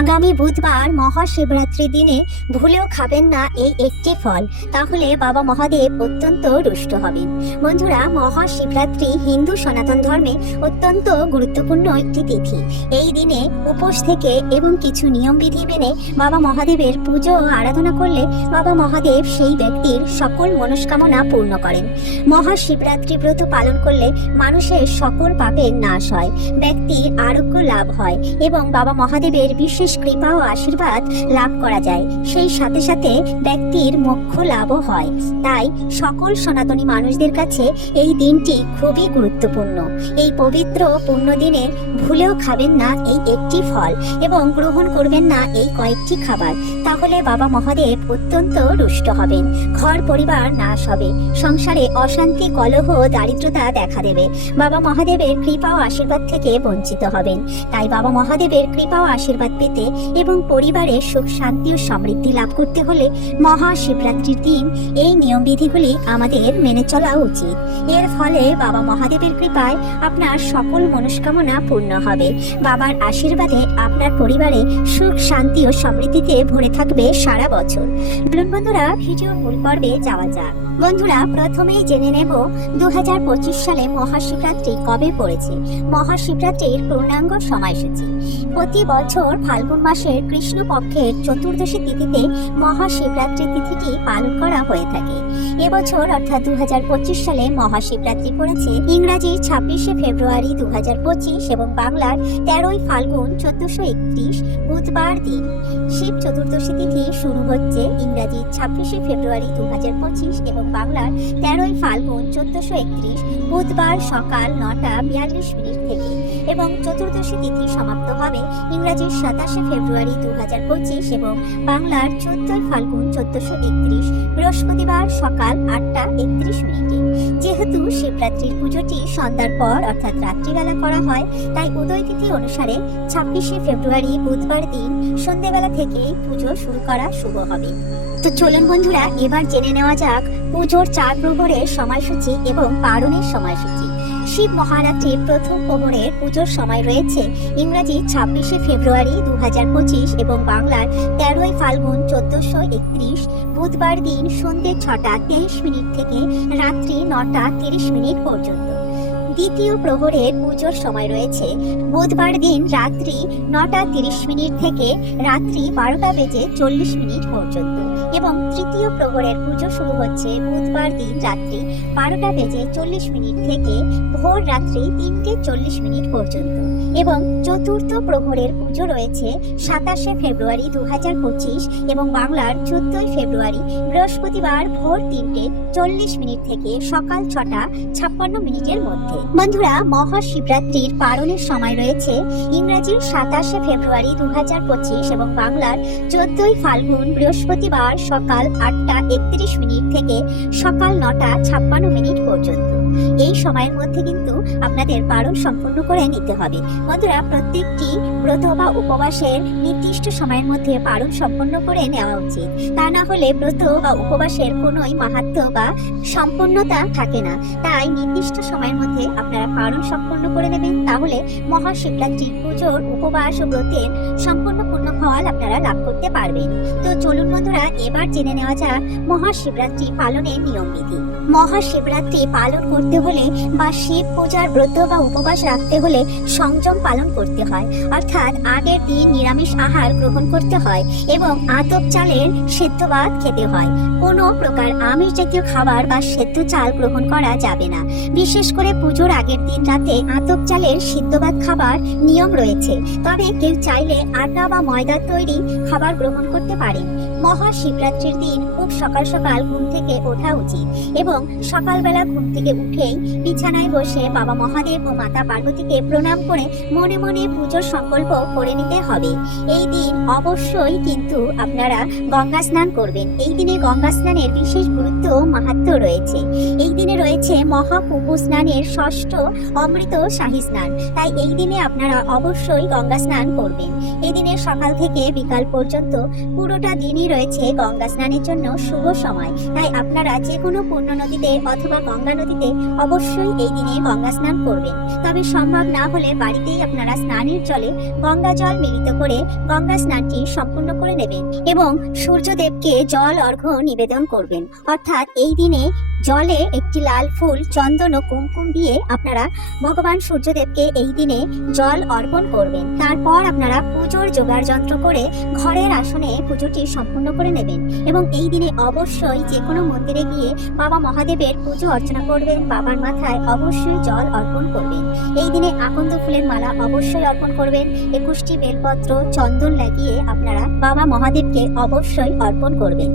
আগামী বুধবার মহাশিবরাত্রি দিনে ভুলেও খাবেন না এই একটি ফল। তাহলে বাবা মহাদেব অত্যন্ত রুষ্ট হবেন। বন্ধুরা, মহাশিবরাত্রি হিন্দু সনাতন ধর্মে অত্যন্ত গুরুত্বপূর্ণ একটি তিথি। এই দিনে উপোস থেকে এবং কিছু নিয়মবিধি মেনে বাবা মহাদেবের পুজো ও আরাধনা করলে বাবা মহাদেব সেই ব্যক্তির সকল মনস্কামনা পূর্ণ করেন। মহাশিবরাত্রি ব্রত পালন করলে মানুষের সকল পাপের নাশ হয়, ব্যক্তির আরোগ্য লাভ হয় এবং বাবা মহাদেবের বিশেষ কৃপা ও আশীর্বাদ লাভ করা যায়। সেই সাথে সাথে ব্যক্তির মোক্ষ লাভও হয়। তাই সকল সনাতনী মানুষদের কাছে এই দিনটি খুবই গুরুত্বপূর্ণ। এই পবিত্র পূর্ণ দিনে ভুলেও খাবেন না এই একটি ফল এবং গ্রহণ করবেন না এই কয়েকটি খাবার। তাহলে বাবা মহাদেব অত্যন্ত রুষ্ট হবেন। ঘর পরিবার নাশ হবে। সংসারে অশান্তি, কলহ দারিদ্রতা দেখা দেবে। বাবা মহাদেবের কৃপা ও আশীর্বাদ থেকে বঞ্চিত হবেন। তাই বাবা মহাদেবের কৃপা ও আশীর্বাদ পেতে এবং পরিবারে সুখ, শান্তি ও সমৃদ্ধি লাভ করতে হলে মহাশিবরাত্রির দিন এই নিয়মবিধিগুলি আমাদের মেনে চলা উচিত। এর ফলে বাবা মহাদেবের কৃপায় আপনার সকল মনস্কামনা পূর্ণ হবে। বাবার আশীর্বাদে আপনার পরিবারে সুখ, শান্তি ও সমৃদ্ধিতে ভরে থাকবে সারা বছর। বন্ধুরা, ভিডিওর মূল পর্বে যাওয়া যাক। বন্ধুরা, প্রথমেই জেনে নেব দু হাজার পঁচিশ সালে মহাশিবরাত্রি কবে পড়েছে। মহাশিবরাত্রির পূর্ণাঙ্গ সময়সূচি প্রতি বছর ফাল্গুন মাসের কৃষ্ণ পক্ষের চতুর্দশী তিথিতে মহাশিবরাত্রি তিথিটি পালন করা হয়ে থাকে। এবছর, অর্থাৎ দু পঁচিশ সালে মহাশিবরাত্রি পড়েছে ইংরাজি ছাব্বিশে ফেব্রুয়ারি দু পঁচিশ এবং বাংলার তেরোই ফাল্গুন চোদ্দশো একত্রিশ বুধবার দিন। শিব চতুর্দশী তিথি শুরু হচ্ছে ইংরাজি ছাব্বিশে ফেব্রুয়ারি দু হাজার পঁচিশ এবং বাংলার তেরোই ফাল্গুন চোদ্দশো একত্রিশ বুধবার সকাল নটা বিয়াল্লিশ মিনিট থেকে এবং চতুর্দশী তিথি সমাপ্ত হবে ইংরাজি সাতাশে ফেব্রুয়ারি দু হাজার পঁচিশ এবং বাংলার চোদ্দই ফাল্গুন চোদ্দশো একত্রিশ বৃহস্পতিবার সকাল আটটা একত্রিশ মিনিটে। যেহেতু শিবরাত্রির পুজোটি সন্ধ্যার পর, অর্থাৎ রাত্রিবেলা করা হয়, তাই উদয় তিথি অনুসারে ছাব্বিশে ফেব্রুয়ারি বুধবার দিন সন্ধেবেলা থেকেই পুজো শুরু করা শুভ হবে। তো চলুন বন্ধুরা, এবার জেনে নেওয়া যাক পুজোর চার প্রহরের সময়সূচি এবং পারণের সময়সূচি। শিব মহারাত্রির প্রথম প্রহরের পুজোর সময় রয়েছে। ইংরাজি ছাব্বিশে ফেব্রুয়ারি দু হাজার পঁচিশ এবং বাংলার তেরোই ফাল্গুন চোদ্দশো একত্রিশ। বুধবার দিন সন্ধ্যে ছটা তেইশ মিনিট থেকে রাত্রি নটা তিরিশ মিনিট পর্যন্ত। দ্বিতীয় প্রহরের পুজোর সময় রয়েছে। বুধবার দিন রাত্রি নটা তিরিশ মিনিট থেকে রাত্রি বারোটা বেজে চল্লিশ মিনিট পর্যন্ত। এবং তৃতীয় প্রহরের পুজো শুরু হচ্ছে বুধবার দিন রাত্রি বারোটা বেজে চল্লিশ মিনিট থেকে ভোর রাত্রি তিনটে চল্লিশ মিনিট পর্যন্ত এবং চতুর্থ প্রহরের পুজো রয়েছে সাতাশে ফেব্রুয়ারি দু হাজার পঁচিশ এবং বাংলার চোদ্দই ফেব্রুয়ারি বৃহস্পতিবার ভোর তিনটে চল্লিশ মিনিট থেকে সকাল ছটা ছাপ্পান্ন মিনিটের মধ্যে। বন্ধুরা, মহাশিবরাত্রির পালনের সময় রয়েছে ইংরাজির সাতাশে ফেব্রুয়ারি দু এবং বাংলার চোদ্দই ফাল্গুন বৃহস্পতিবার সকাল আটটা একত্রিশ মিনিট থেকে সকাল নটা ছাপ্পান্ন মিনিট পর্যন্ত। এই সময়ের মধ্যে কিন্তু আপনাদের পালন সম্পূর্ণ করে নিতে হবে। বন্ধুরা, প্রত্যেকটি ব্রত বা উপবাসের নির্দিষ্ট সময়ের মধ্যে পালন সম্পন্ন করে নেওয়া উচিত। তা না হলে ব্রত বা উপবাসের কোনোই মাহাত্ম বা সম্পূর্ণতা থাকে না। তাই নির্দিষ্ট সময়ের মধ্যে আপনারা পালন সম্পন্ন করে নেবেন। তাহলে মহাশিবরাত্রি পুজোর উপবাস ও ব্রতের সম্পূর্ণ পূর্ণ ফল আপনারা লাভ করতে পারবেন। তো চলুন বন্ধুরা, এবার জেনে নেওয়া যাক মহাশিবরাত্রি পালনের নিয়মবিধি মহাশিবরাত্রি পালন করতে হলে বা শিব পূজার ব্রত বা উপবাস রাখতে হলে সংযম পালন করতে হয়। অর্থাৎ আগের দিন নিরামিষ আহার গ্রহণ করতে হয় এবং আতপ চালের সেদ্ধ ভাত খেতে হয়। কোনো প্রকার আমিষ জাতীয় খাবার বা সেদ্ধ চাল গ্রহণ করা যাবে না। বিশেষ করে পুজোর আগের দিন রাতে আতপ চালের সিদ্ধ ভাত খাবার নিয়ম রয়েছে। তবে কেউ চাইলে আটা বা ময়দার তৈরি, খাবার গ্রহণ করতে পারেন মহাশিবরাত্রির দিন খুব সকাল সকাল ঘুম থেকে ওঠা উচিত এবং সকালবেলা ঘুম থেকে উঠেই বিছানায় বসে বাবা মহাদেব ও মাতা পার্বতীকে প্রণাম করে মনে মনে পুজোর সংকল্প করে নিতে হবে। এই দিন অবশ্যই কিন্তু আপনারা গঙ্গা স্নান করবেন। এই দিনে গঙ্গা স্নানের বিশেষ গুরুত্ব মাহাত্ম রয়েছে। এই দিনে রয়েছে মহাপুপু স্নানের ষষ্ঠ অমৃত শাহী স্নান। তাই এই দিনে আপনারা অবশ্যই গঙ্গা স্নান করবেন। এই দিনে সকাল থেকে থেকে বিকাল পর্যন্ত পুরোটা দিনই রয়েছে গঙ্গা স্নানের জন্য শুভ সময়। তাই আপনারা যে কোনো পূর্ণ নদীতে অথবা গঙ্গা নদীতে অবশ্যই এই দিনে গঙ্গা স্নান করবেন। তবে সম্ভব না হলে বাড়িতেই আপনারা স্নানের জলে গঙ্গা জল মিলিত করে গঙ্গা স্নানটি সম্পূর্ণ করে নেবেন এবং সূর্যদেবকে জল, অর্ঘ্য নিবেদন করবেন। অর্থাৎ এই দিনে জলে একটি লাল ফুল, চন্দন ও কুমকুম দিয়ে আপনারা ভগবান সূর্যদেবকে এই দিনে জল অর্পণ করবেন। তারপর আপনারা পুজোর জোগাড় যন্ত্র করে ঘরের আসনে পুজোটি সম্পূর্ণ করে নেবেন এবং এই দিনে অবশ্যই যে কোনো মন্দিরে গিয়ে বাবা মহাদেবের পুজো অর্চনা করবেন, বাবার মাথায় অবশ্যই জল অর্পণ করবেন। এই দিনে আকন্দ ফুলের মালা অবশ্যই অর্পণ করবেন, একুশটি বেলপত্র, চন্দন লাগিয়ে আপনারা বাবা মহাদেবকে অবশ্যই অর্পণ করবেন।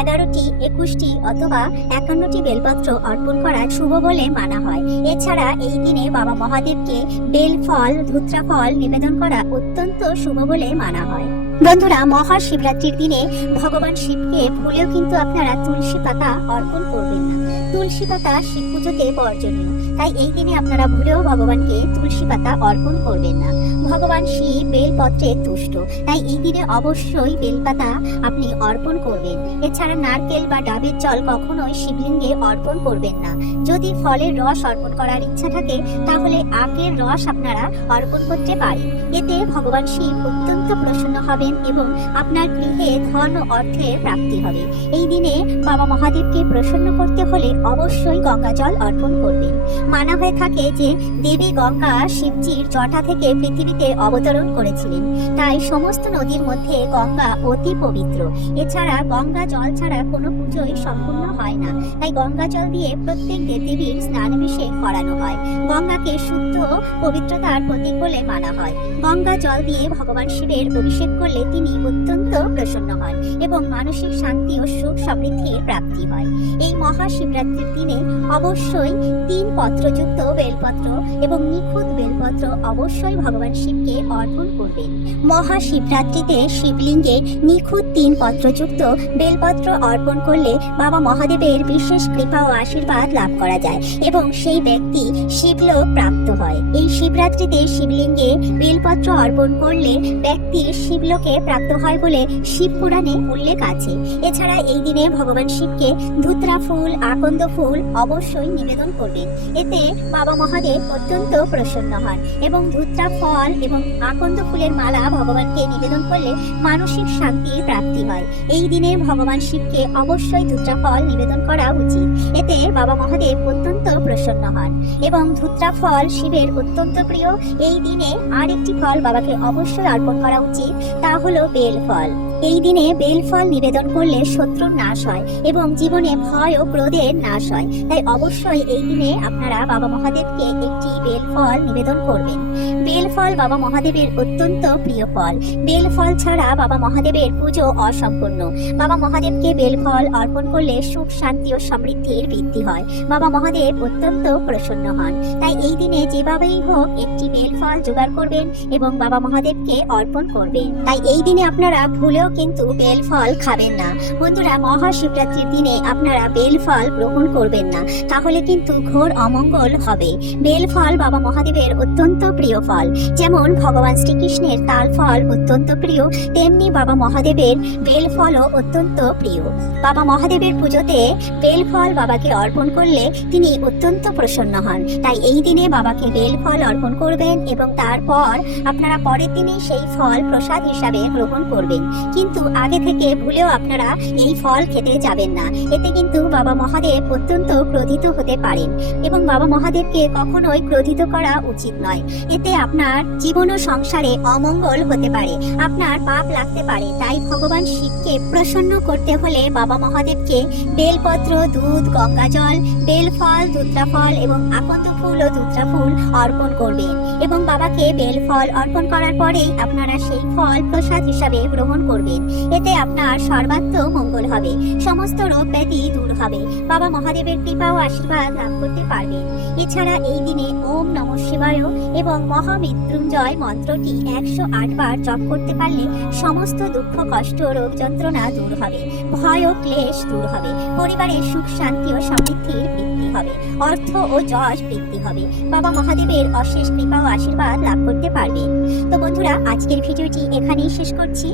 এগারোটি, একুশটি অথবা একান্নটি বেলপত্র অর্পণ করা শুভ বলে মানা হয়। এছাড়া এই দিনে বাবা মহাদেবকে বেল ফল, ধুত্রা ফল নিবেদন করা অত্যন্ত শুভ বলে মানা হয়। বন্ধুরা, মহাশিবরাত্রির দিনে ভগবান শিবকে ভুলেও কিন্তু আপনারা তুলসী পাতা অর্পণ করবেন না। তুলসী পাতা শিব পুজোতে বর্জনীয়। তাই এই দিনে আপনারা ভুলেও ভগবানকে তুলসী পাতা অর্পণ করবেন না। ভগবান শিব বেলপত্রে তুষ্ট। তাই এই দিনে অবশ্যই বেলপাতা আপনি অর্পণ করবেন। এছাড়া নারকেল বা ডাবের জল কখনোই শিবলিঙ্গে অর্পণ করবেন না। যদি ফলের রস অর্পণ করার ইচ্ছা থাকে, তাহলে আখের রস আপনারা অর্পণ করতে পারেন। এতে ভগবান শিব অত্যন্ত প্রসন্ন হবেন এবং আপনার গৃহে ধন ও অর্থের প্রাপ্তি হবে। এই দিনে বাবা মহাদেবকে প্রসন্ন করতে হলে অবশ্যই গঙ্গা জল অর্পণ করবেন। মানা হয়ে থাকে যে দেবী গঙ্গা শিবজির জটা থেকে পৃথিবীতে অবতরণ করেছিলেন। তাই সমস্ত নদীর মধ্যে গঙ্গা অতি পবিত্র। এছাড়া গঙ্গা জল ছাড়া কোনো পুজোই সম্পূর্ণ হয় না। তাই গঙ্গা জল দিয়ে প্রত্যেক দেবদেবীর স্নানাভিষেক করানো হয়। গঙ্গাকে শুদ্ধ পবিত্রতার প্রতীক বলে মানা হয়। গঙ্গা জল দিয়ে ভগবান শিবের অভিষেক করলে তিনি অত্যন্ত প্রসন্ন হন এবং মানসিক শান্তি ও সুখ সমৃদ্ধির প্রাপ্তি হয়। এই মহাশিবরাত্রির দিনে অবশ্যই তিন পত্রযুক্ত বেলপত্র এবং নিখুঁত বেলপত্র অবশ্যই ভগবান শিবকে অর্পণ করবেন মহাশিবরাত্রিতে শিবলিঙ্গে নিখুঁত তিন পত্রযুক্ত বেলপত্র অর্পণ করলে বাবা মহাদেবের বিশেষ কৃপা ও আশীর্বাদ লাভ করা যায় এবং সেই ব্যক্তি শিবলোক প্রাপ্ত হয়। এই শিবরাত্রিতে শিবলিঙ্গে বেলপত্র অর্পণ করলে ব্যক্তি শিবলোকে প্রাপ্ত হয় বলে শিব পুরাণে উল্লেখ আছে। এছাড়া এই দিনে ভগবান শিবকে ধুতরা ফুল, আকন্দ ফুল অবশ্যই নিবেদন করবেন এতে বাবা মহাদেব অত্যন্ত প্রসন্ন হন এবং ধুত্রা ফল এবং আকন্দ ফুলের মালা ভগবানকে নিবেদন করলে মানসিক শান্তি প্রাপ্তি হয়। এই দিনে ভগবান শিবকে অবশ্যই ধূত্রা ফল নিবেদন করা উচিত। এতে বাবা মহাদেব অত্যন্ত প্রসন্ন হন এবং ধূত্রা ফল শিবের অত্যন্ত প্রিয়। এই দিনে আরেকটি ফল বাবাকে অবশ্যই অর্পণ করা উচিত, তা হলো বেল ফল। এই দিনে বেল ফল নিবেদন করলে শত্রুর নাশ হয় এবং জীবনে ভয় ও ক্রোধের নাশ হয়। তাই অবশ্যই এই দিনে আপনারা বাবা মহাদেবকে একটি বেল ফল নিবেদন করবেন। বেল ফল বাবা মহাদেবের অত্যন্ত প্রিয় ফল। বেল ফল ছাড়া বাবা মহাদেবের পুজো অসম্পূর্ণ। বাবা মহাদেবকে বেল ফল অর্পণ করলে সুখ, শান্তি ও সমৃদ্ধির বৃদ্ধি হয়। বাবা মহাদেব অত্যন্ত প্রসন্ন হন। তাই এই দিনে যেভাবেই হোক একটি বেল ফল জোগাড় করবেন এবং বাবা মহাদেবকে অর্পণ করবেন। তাই এই দিনে আপনারা ভুলেও কিন্তু বেল ফল খাবেন না। বন্ধুরা, মহাশিবরাত্রির দিনে আপনারা বেল ফল গ্রহণ করবেন না। তাহলে কিন্তু ঘোর অমঙ্গল হবে। বেল ফল বাবা মহাদেবের অত্যন্ত প্রিয় ফল। যেমন ভগবান শ্রীকৃষ্ণের তাল ফল অত্যন্ত প্রিয়, তেমনি বাবা মহাদেবের বেল ফলও অত্যন্ত প্রিয়। বাবা মহাদেবের পুজোতে বেল ফল বাবাকে অর্পণ করলে তিনি অত্যন্ত প্রসন্ন হন। তাই এই দিনে বাবাকে বেল ফল অর্পণ করবেন এবং তারপর আপনারা পরের দিনে সেই ফল প্রসাদ হিসাবে গ্রহণ করবেন। কিন্তু আগে থেকে ভুলেও আপনারা এই ফল খেতে যাবেন না। এতে কিন্তু বাবা মহাদেব অত্যন্ত ক্রোধিত হতে পারেন এবং বাবা মহাদেবকে কখনোই ক্রোধিত করা উচিত নয়। এতে আপনার জীবন ও সংসারে অমঙ্গল হতে পারে, আপনার পাপ লাগতে পারে। তাই ভগবান শিবকে প্রসন্ন করতে হলে বাবা মহাদেবকে বেলপত্র, দুধ, গঙ্গা জল বেল ফল দুত্রা ফল এবং আকন্দ ফুল ও দুত্রা ফুল অর্পণ করবেন। এবং বাবাকে বেল ফল অর্পণ করার পরেই আপনারা সেই ফল প্রসাদ হিসাবে গ্রহণ করবেন এতে আপনার সর্বাত্ম মঙ্গল হবে। সমস্ত রোগ ব্যাধি দূর হবে। বাবা মহাদেবের কৃপা ও আশীর্বাদ লাভ করতে পারবেন। এছাড়া এই দিনে ওম নম শিবায় এবং মহামৃত্যুঞ্জয় মন্ত্রটি একশো বার জপ করতে পারলে সমস্ত দুঃখ, কষ্ট, রোগ যন্ত্রণা দূর হবে। ভয় ও ক্লেশ দূর হবে। পরিবারের সুখ, শান্তি ও সমৃদ্ধির বৃদ্ধি হবে। অর্থ ও যশ বৃদ্ধি হবে। বাবা মহাদেবের অশেষ কৃপা ও আশীর্বাদ লাভ করতে পারবেন। তো বন্ধুরা, আজকের ভিডিওটি এখানেই শেষ করছি।